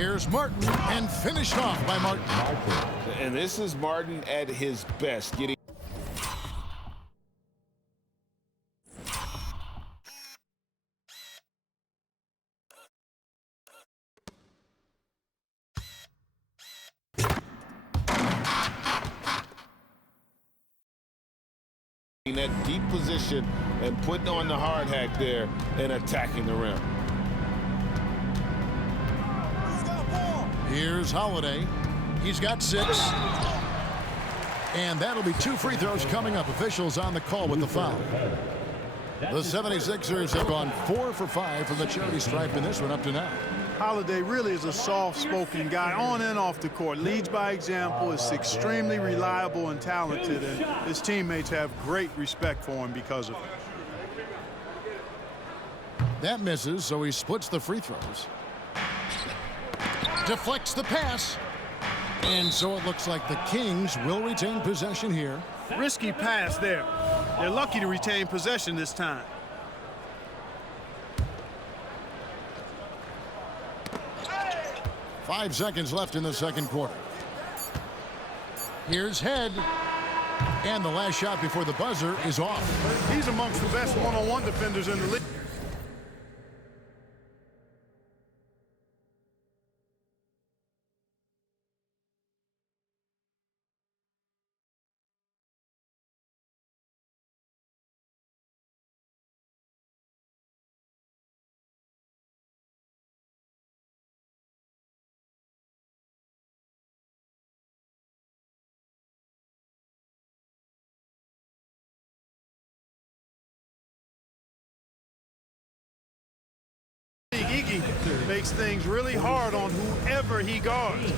Here's Martin, and finished off by Martin. And this is Martin at his best, getting in that deep position and putting on the hard hack there and attacking the rim. Here's Holiday. He's got 6. And that'll be 2 free throws coming up. Officials on the call with the foul. The 76ers have gone 4 for 5 from the charity stripe in this one up to now. Holiday really is a soft-spoken guy on and off the court. Leads by example, is extremely reliable and talented, and his teammates have great respect for him because of it. That misses, so he splits the free throws. Deflects the pass. And so it looks like the Kings will retain possession here. Risky pass there. They're lucky to retain possession this time. Five seconds left in the second quarter. Here's Head. And the last shot before the buzzer is off. He's amongst the best one-on-one defenders in the league. Iggy makes things really hard on whoever he guards.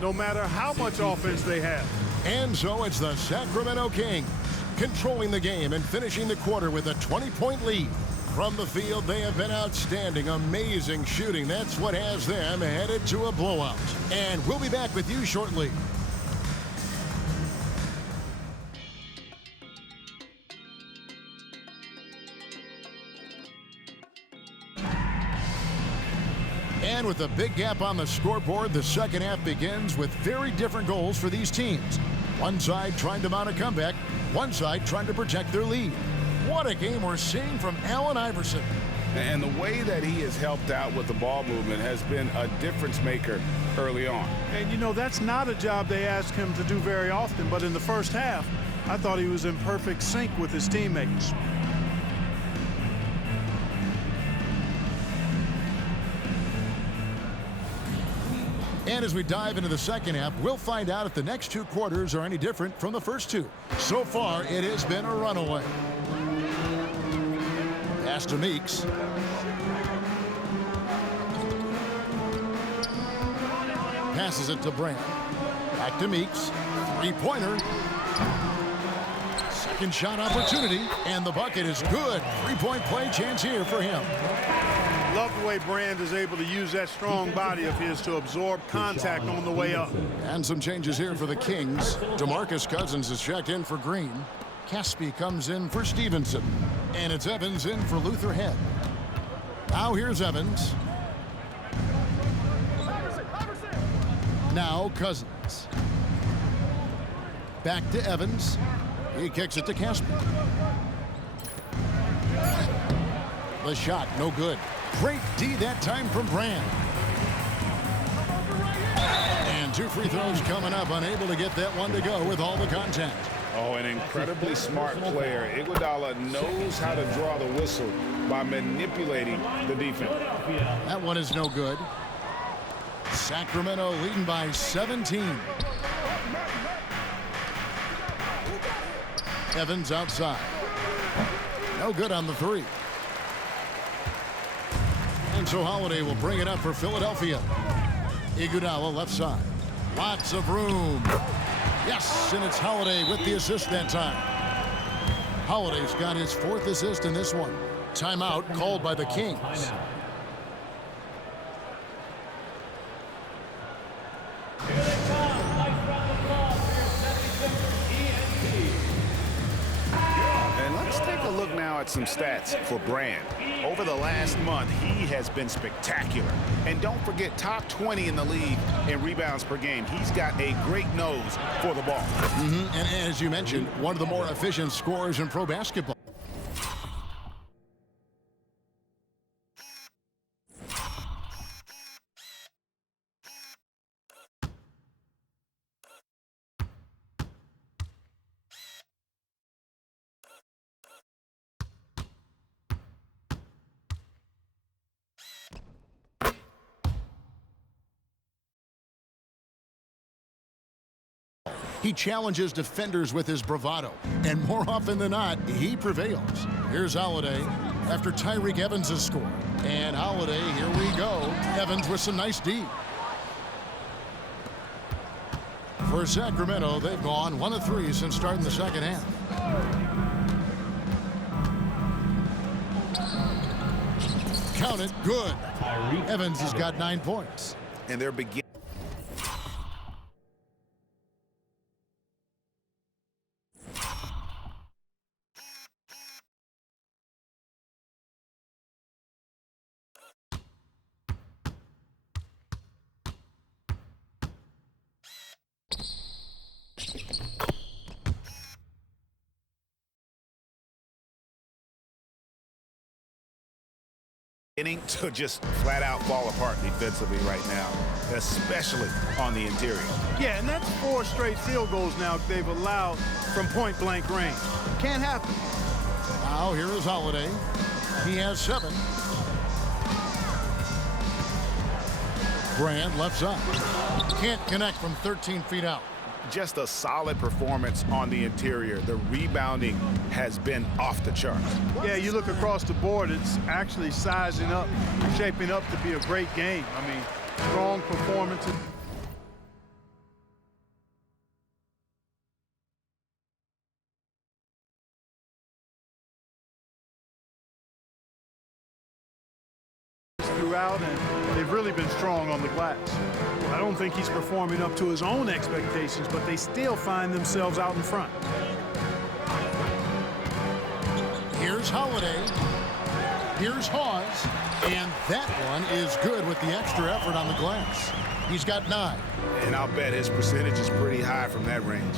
No matter how much offense they have. And so it's the Sacramento Kings controlling the game and finishing the quarter with a 20-point lead. From the field, they have been outstanding, amazing shooting. That's what has them headed to a blowout. And we'll be back with you shortly. And with a big gap on the scoreboard, the second half begins with very different goals for these teams. One side trying to mount a comeback, one side trying to protect their lead. What a game we're seeing from Allen Iverson. And the way that he has helped out with the ball movement has been a difference maker early on. And you know, that's not a job they ask him to do very often, but in the first half, I thought he was in perfect sync with his teammates. And as we dive into the second half, we'll find out if the next 2 quarters are any different from the first 2. So far, it has been a runaway. Pass to Meeks. Passes it to Brand. Back to Meeks. Three-pointer. Second shot opportunity, and the bucket is good. Three-point play chance here for him. Love the way Brand is able to use that strong body of his to absorb contact on the way up. And some changes here for the Kings. DeMarcus Cousins is checked in for Green. Caspi comes in for Stevenson. And it's Evans in for Luther Head. Now here's Evans. Now Cousins. Back to Evans. He kicks it to Caspi. The shot, no good. Great D that time from Brand. And 2 free throws coming up, unable to get that one to go with all the contact. Oh, an incredibly smart player. Iguodala knows how to draw the whistle by manipulating the defense. That one is no good. Sacramento leading by 17. Evans outside. No good on the 3. And so Holiday will bring it up for Philadelphia. Iguodala left side. Lots of room. Yes, and it's Holiday with the assist that time. Holiday's got his 4th assist in this one. Timeout called by the Kings. look now at some stats for Brand. Over the last month, he has been spectacular. And don't forget, top 20 in the league in rebounds per game. He's got a great nose for the ball. And as you mentioned, one of the more efficient scorers in pro basketball. He challenges defenders with his bravado, and more often than not, he prevails. Here's Holiday after Tyreke Evans has scored. And Holiday, here we go. Evans with some nice D. For Sacramento, they've gone 1 of 3 since starting the second half. Count it, good. Evans has got 9 points. And they're beginning. To just flat out fall apart defensively right now, especially on the interior. Yeah, and that's 4 straight field goals now they've allowed from point-blank range. Can't happen. Now here is Holiday. He has 7. Brand left side. Can't connect from 13 feet out. Just a solid performance on the interior. The rebounding has been off the charts. Yeah, you look across the board, it's actually sizing up, shaping up to be a great game. I mean, strong performances. Throughout, and they've really been strong on the glass. I don't think he's performing up to his own expectations, but they still find themselves out in front. Here's Holiday. Here's Hawes. And that one is good with the extra effort on the glass. He's got 9. And I'll bet his percentage is pretty high from that range.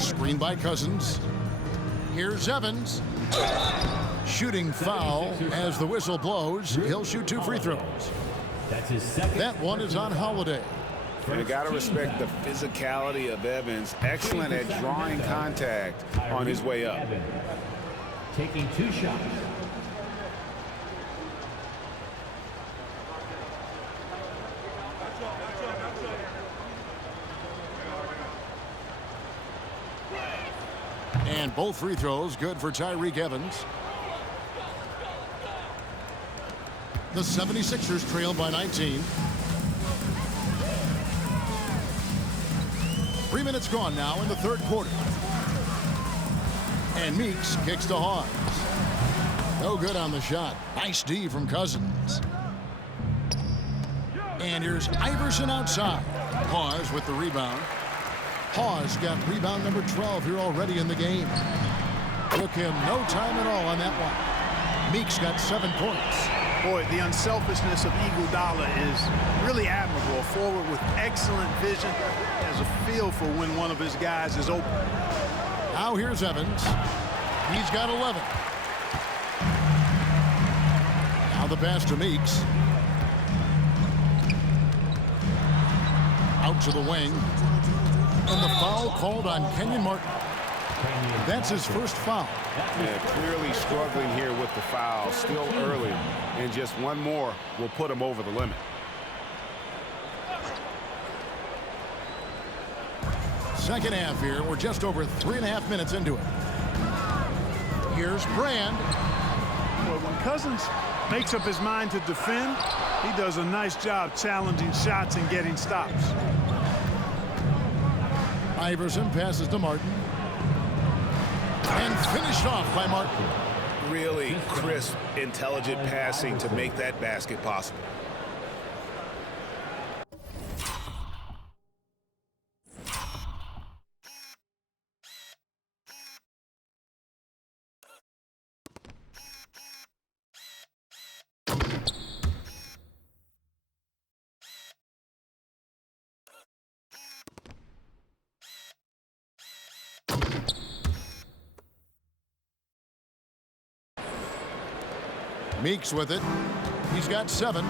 Screen by Cousins. Here's Evans. Shooting foul as the whistle blows. He'll shoot 2 free throws. That's his second. That one is on Holiday. You got to respect the physicality of Evans. Excellent at drawing contact on his way up. Taking 2 shots. And both free throws good for Tyreke Evans. The 76ers trail by 19. 3 minutes gone now in the third quarter. And Meeks kicks to Hawes. No good on the shot. Nice D from Cousins. And here's Iverson outside. Hawes with the rebound. Hawes got rebound number 12 here already in the game. Took him no time at all on that one. Meeks got 7 points. Boy, the unselfishness of Iguodala is really admirable. A forward with excellent vision, has a feel for when one of his guys is open. Now here's Evans. He's got 11. Now the pass to Meeks. Out to the wing. And the foul called on Kenyon Martin. That's his first foul. Yeah, clearly struggling here with the foul. Still early. And just one more will put him over the limit. Second half here. We're just over 3.5 minutes into it. Here's Brand. Boy, when Cousins makes up his mind to defend, he does a nice job challenging shots and getting stops. Iverson passes to Martin. And finished off by Martin. Really crisp, intelligent passing to make that basket possible. Meeks with it. He's got 7.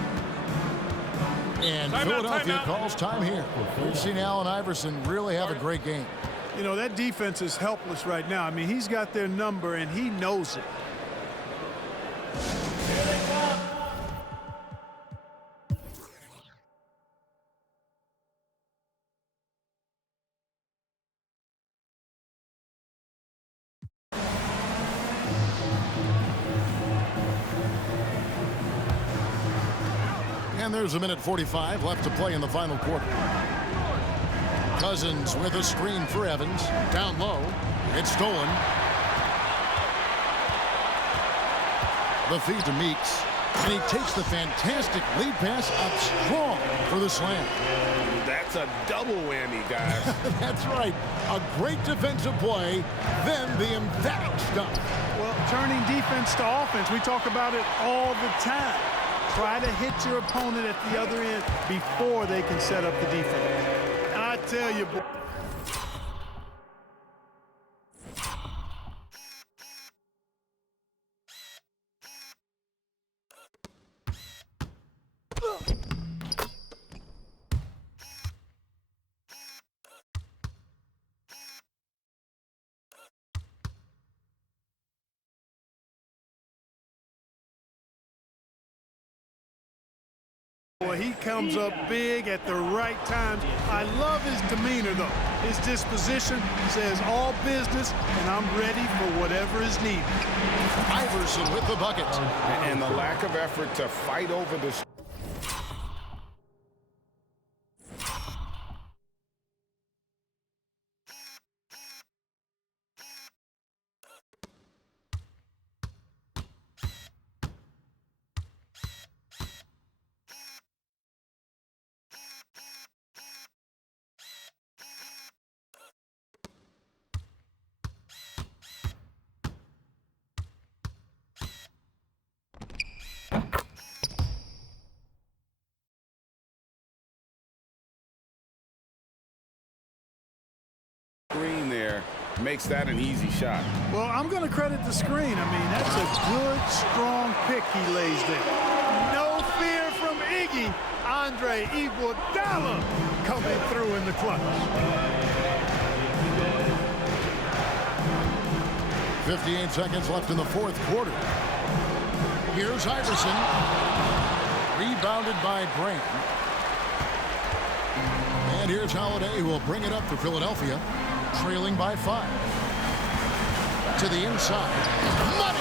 And Philadelphia calls time here. We've seen Allen Iverson really have a great game. You know, that defense is helpless right now. I mean, he's got their number, and he knows it. And there's a minute 45 left to play in the final quarter. Cousins with a screen for Evans. Down low. It's stolen. The feed to Meeks. And he takes the fantastic lead pass up strong for the slam. That's a double whammy, guys. That's right. A great defensive play, then the emphatic stuff. Well, turning defense to offense, we talk about it all the time. Try to hit your opponent at the other end before they can set up the defense. And I tell you, boy. Well, he comes up big at the right times. I love his demeanor, though. His disposition says all business, and I'm ready for whatever is needed. Iverson with the bucket. And the lack of effort to fight over this. Screen there makes that an easy shot. Well, I'm going to credit the screen. I mean, that's a good, strong pick he lays there. No fear from Iggy. Andre Iguodala coming through in the clutch. 58 seconds left in the fourth quarter. Here's Iverson. Rebounded by Grant. And here's Holiday, who will bring it up for Philadelphia, trailing by 5. To the inside. Money!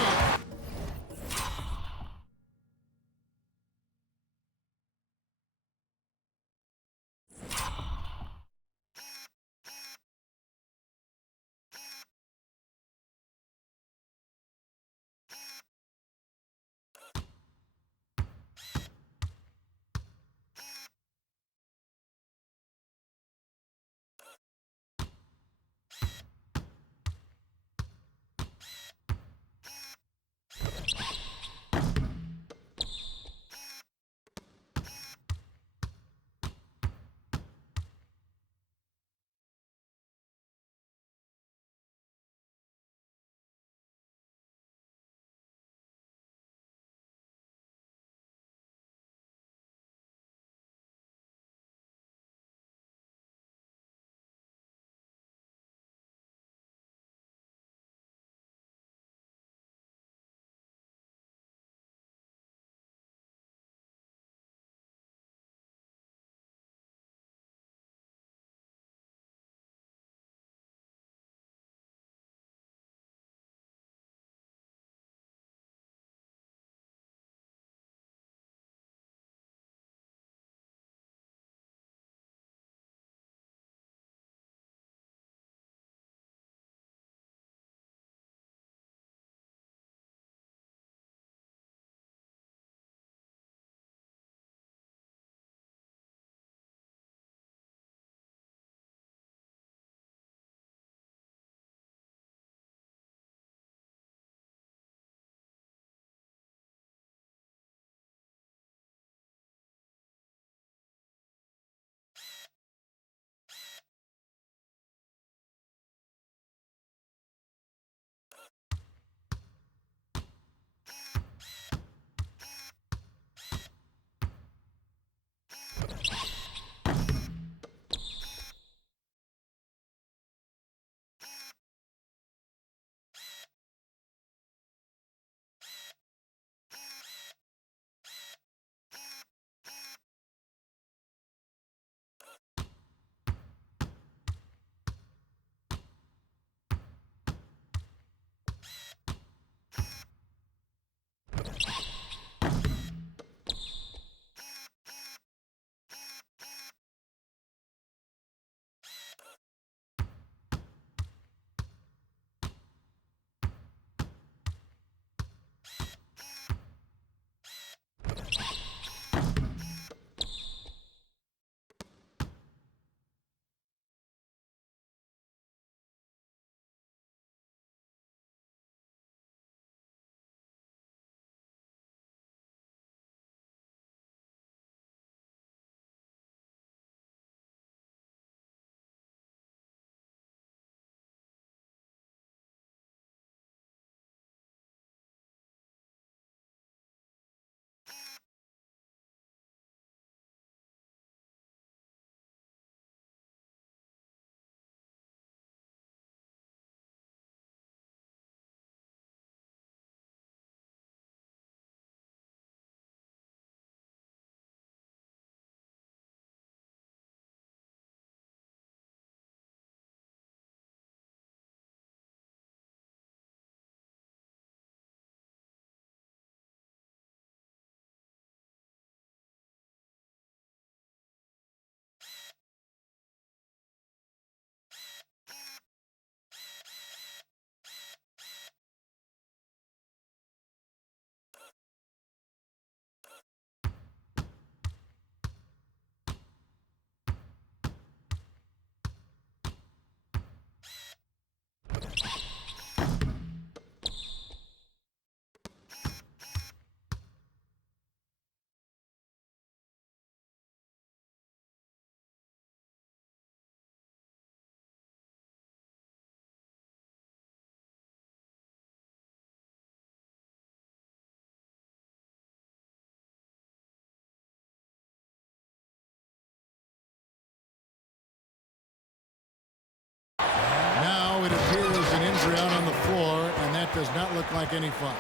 does not look like any fun.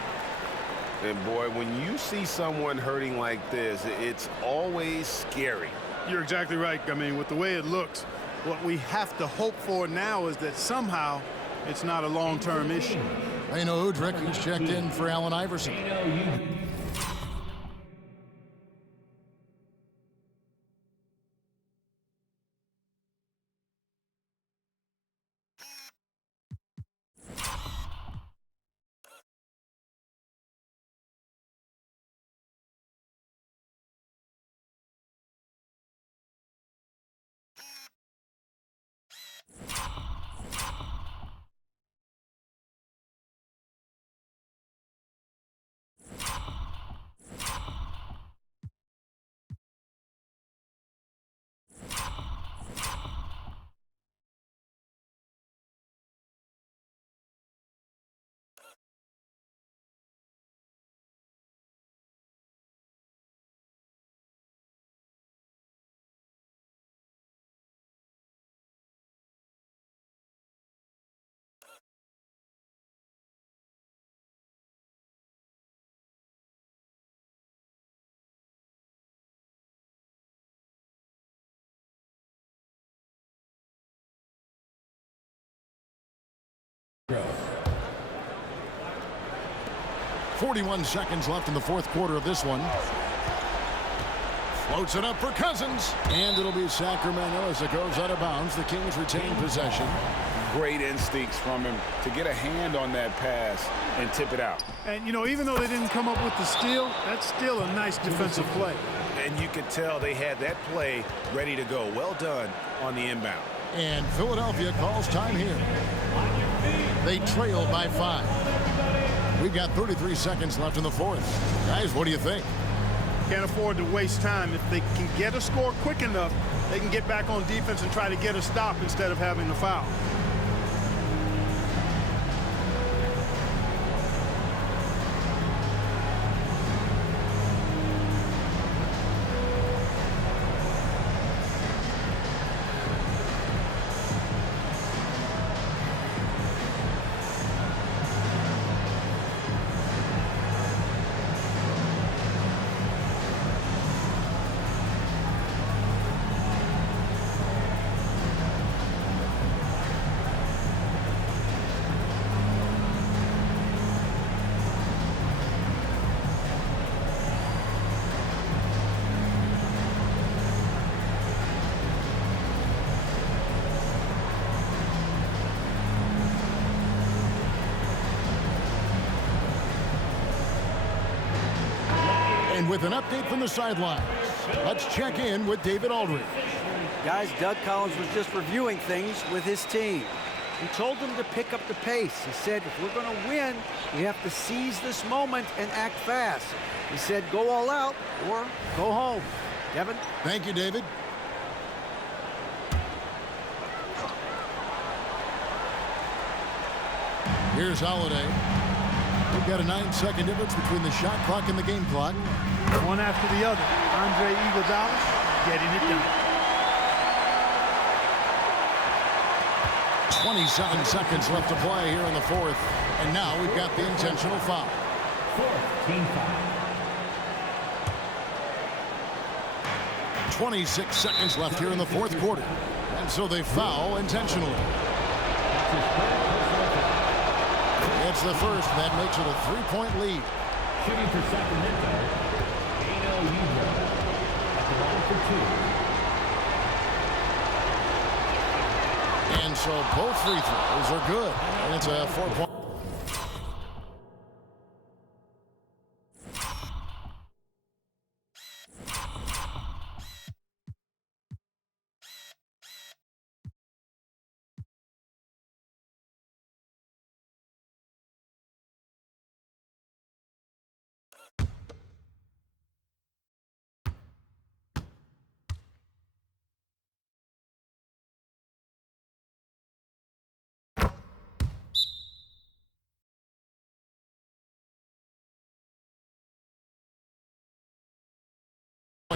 And boy, when you see someone hurting like this, it's always scary. You're exactly right. I mean, with the way it looks, what we have to hope for now is that somehow it's not a long-term issue. Leno Udrich, who's checked in for Allen Iverson. Go. 41 seconds left in the fourth quarter of this one. Floats it up for Cousins. And it'll be Sacramento as it goes out of bounds. The Kings retain possession. Great instincts from him to get a hand on that pass and tip it out. And, you know, even though they didn't come up with the steal, that's still a nice defensive play. And you could tell they had that play ready to go. Well done on the inbound. And Philadelphia calls time here. They trail by 5. We've got 33 seconds left in the fourth. Guys, what do you think? Can't afford to waste time. If they can get a score quick enough, they can get back on defense and try to get a stop instead of having the foul. And with an update from the sidelines, let's check in with David Aldridge. Guys, Doug Collins was just reviewing things with his team. He told them to pick up the pace. He said, if we're going to win, we have to seize this moment and act fast. He said, go all out or go home. Kevin? Thank you, David. Here's Holiday. We've got a 9-second difference between the shot clock and the game clock. One after the other. Andre Iguodala getting it done. 27 seconds left to play here in the fourth. And now we've got the intentional foul. Fourth, team foul. 26 seconds left here in the fourth quarter. And so they foul intentionally. It's the first. That makes it a 3-point lead. Shooting for Sacramento, Leno Udrich at the line for 2. And so both free throws are good. And it's a 4-point.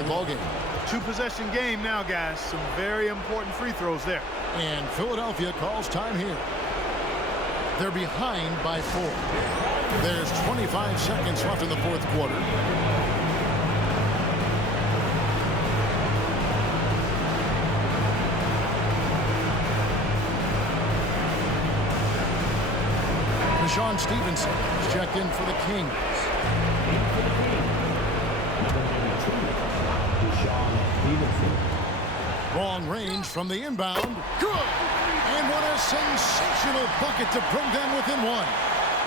Ball game. 2-possession game now, guys. Some very important free throws there. And Philadelphia calls time here. They're behind by 4. There's 25 seconds left in the fourth quarter. Sean Stevenson is checked in for the Kings. Long range from the inbound. Good! And what a sensational bucket to bring them within 1.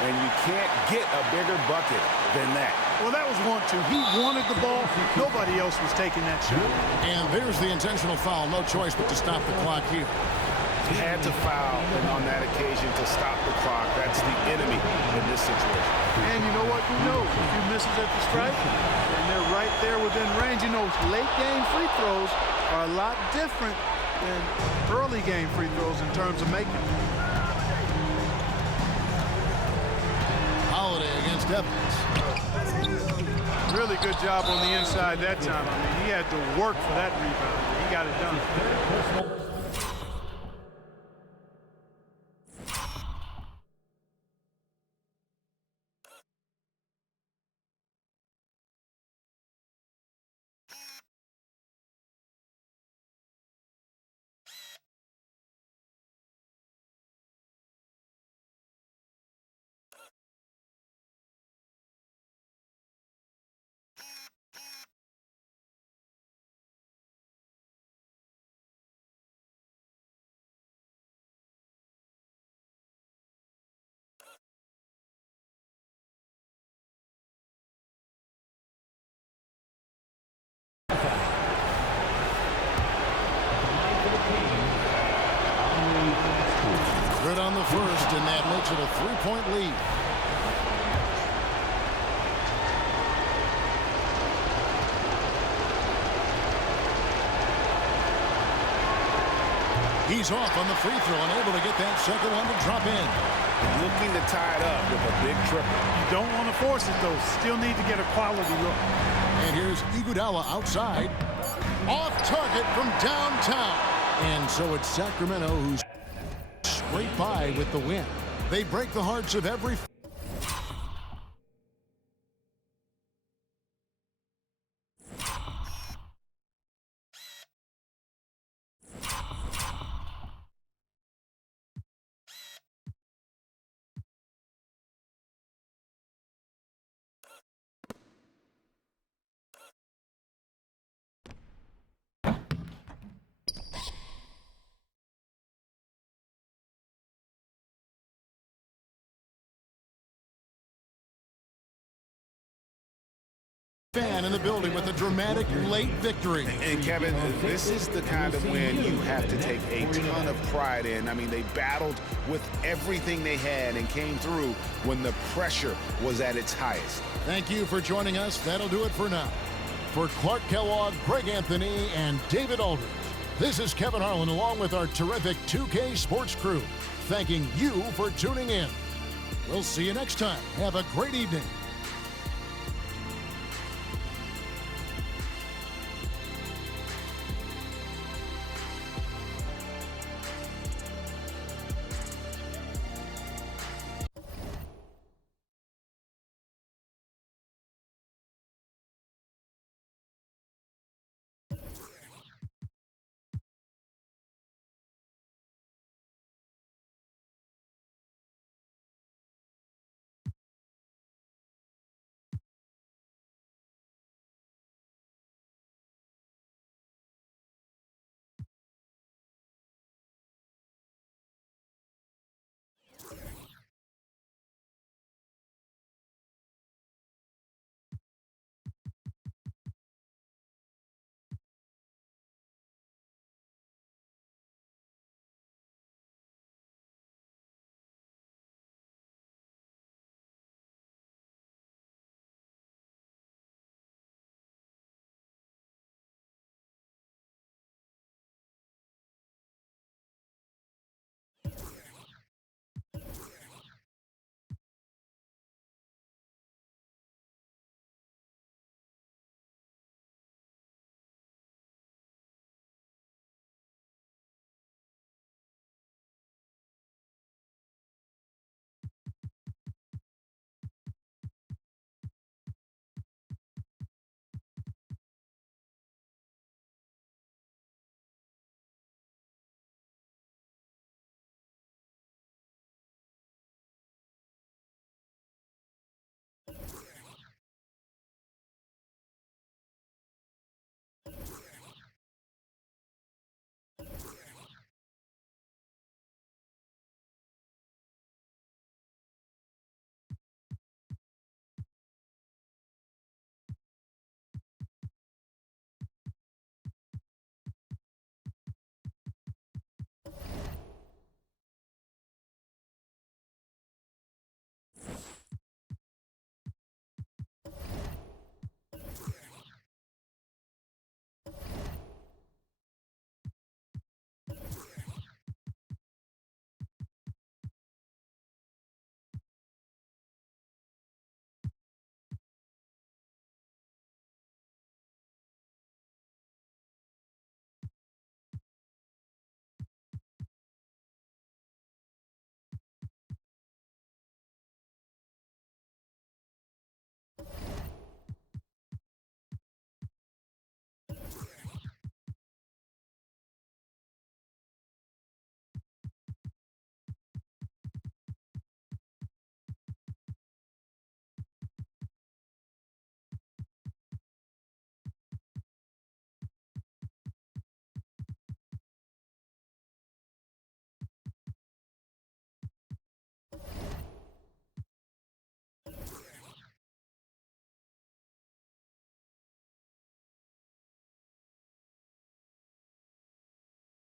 And you can't get a bigger bucket than that. Well, that was 1-2. He wanted the ball. Nobody else was taking that shot. And there's the intentional foul. No choice but to stop the clock here. Had to foul on that occasion to stop the clock. That's the enemy in this situation. And you know what? Who knows? A few misses at the stripe, and they're right there within range. You know, late game free throws are a lot different than early game free throws in terms of making them. Holiday against Evans. Really good job on the inside that time. I mean, he had to work for that rebound. He got it done. Good on the first, and that makes it a 3-point lead. He's off on the free throw and able to get that second one to drop in. Looking to tie it up with a big triple. You don't want to force it, though. Still need to get a quality look. And here's Iguodala outside. Off target from downtown. And so it's Sacramento who's scrape by with the win. They break the hearts of every fan in the building with a dramatic late victory. And Kevin, this is the kind of win you have to take a ton of pride in. I mean, they battled with everything they had and came through when the pressure was at its highest. Thank you for joining us. That'll do it for now. For Clark Kellogg, Greg Anthony, and David Aldridge, this is Kevin Harlan along with our terrific 2K Sports crew, thanking you for tuning in. We'll see you next time. Have a great evening.